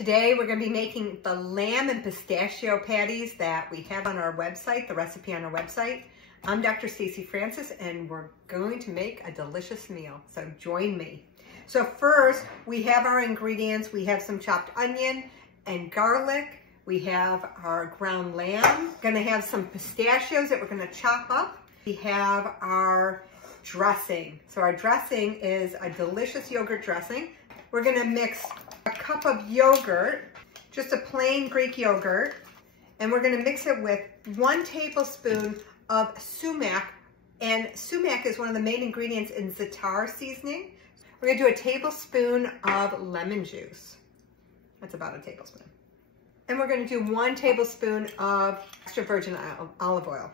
Today we're going to be making the lamb and pistachio patties that we have on our website, the recipe on our website. I'm Dr. Stacy Francis and we're going to make a delicious meal, so join me. So first we have our ingredients. We have some chopped onion and garlic. We have our ground lamb. We're going to have some pistachios that we're going to chop up. We have our dressing. So our dressing is a delicious yogurt dressing. We're going to mix a cup of yogurt, just a plain Greek yogurt, and we're going to mix it with 1 tablespoon of sumac, and sumac is one of the main ingredients in za'atar seasoning. We're going to do a tablespoon of lemon juice. That's about a tablespoon. And we're going to do 1 tablespoon of extra virgin olive oil.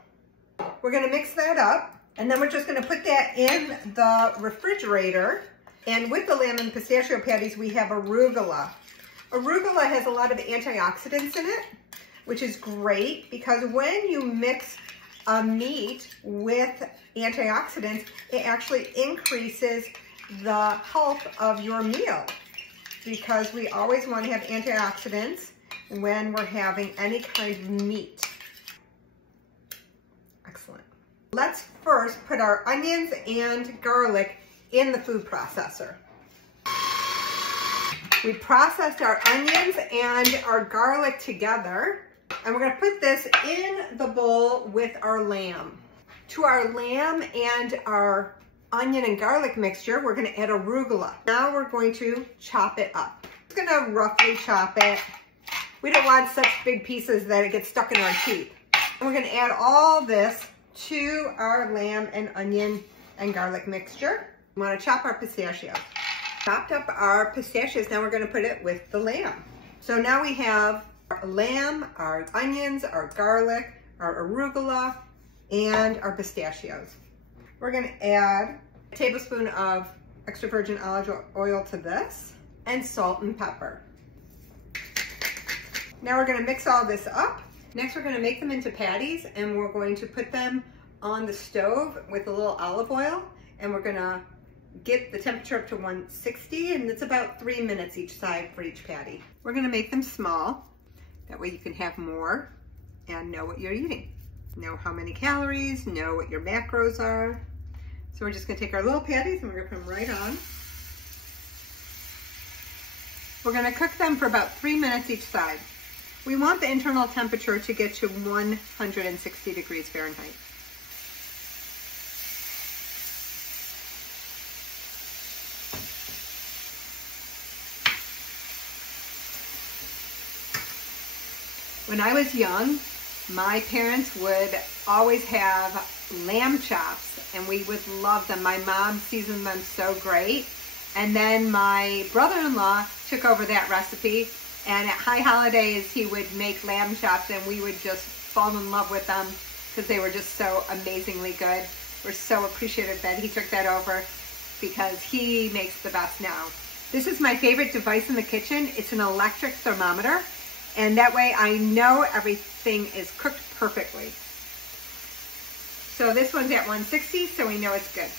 We're going to mix that up, and then we're just going to put that in the refrigerator. And with the lamb and pistachio patties, we have arugula. Arugula has a lot of antioxidants in it, which is great because when you mix a meat with antioxidants, it actually increases the health of your meal, because we always want to have antioxidants when we're having any kind of meat. Excellent. Let's first put our onions and garlic in the food processor. We processed our onions and our garlic together, and we're going to put this in the bowl with our lamb. To our lamb and our onion and garlic mixture, we're going to add arugula. Now we're going to chop it up. We're going to roughly chop it. We don't want such big pieces that it gets stuck in our teeth. And we're going to add all this to our lamb and onion and garlic mixture. We want to chop our pistachios. Chopped up our pistachios, now we're going to put it with the lamb. So now we have our lamb, our onions, our garlic, our arugula, and our pistachios. We're going to add a tablespoon of extra virgin olive oil to this, and salt and pepper. Now we're going to mix all this up. Next we're going to make them into patties, and we're going to put them on the stove with a little olive oil, and we're going to get the temperature up to 160, and it's about 3 minutes each side for each patty. We're going to make them small. That way you can have more and know what you're eating. Know how many calories, know what your macros are. So we're just going to take our little patties and we're going to put them right on. We're going to cook them for about 3 minutes each side. We want the internal temperature to get to 160 degrees Fahrenheit. When I was young, my parents would always have lamb chops, and we would love them. My mom seasoned them so great. And then my brother-in-law took over that recipe, and at high holidays, he would make lamb chops, and we would just fall in love with them because they were just so amazingly good. We're so appreciative that he took that over because he makes the best now. This is my favorite device in the kitchen. It's an electric thermometer. And that way I know everything is cooked perfectly. So this one's at 160, so we know it's good.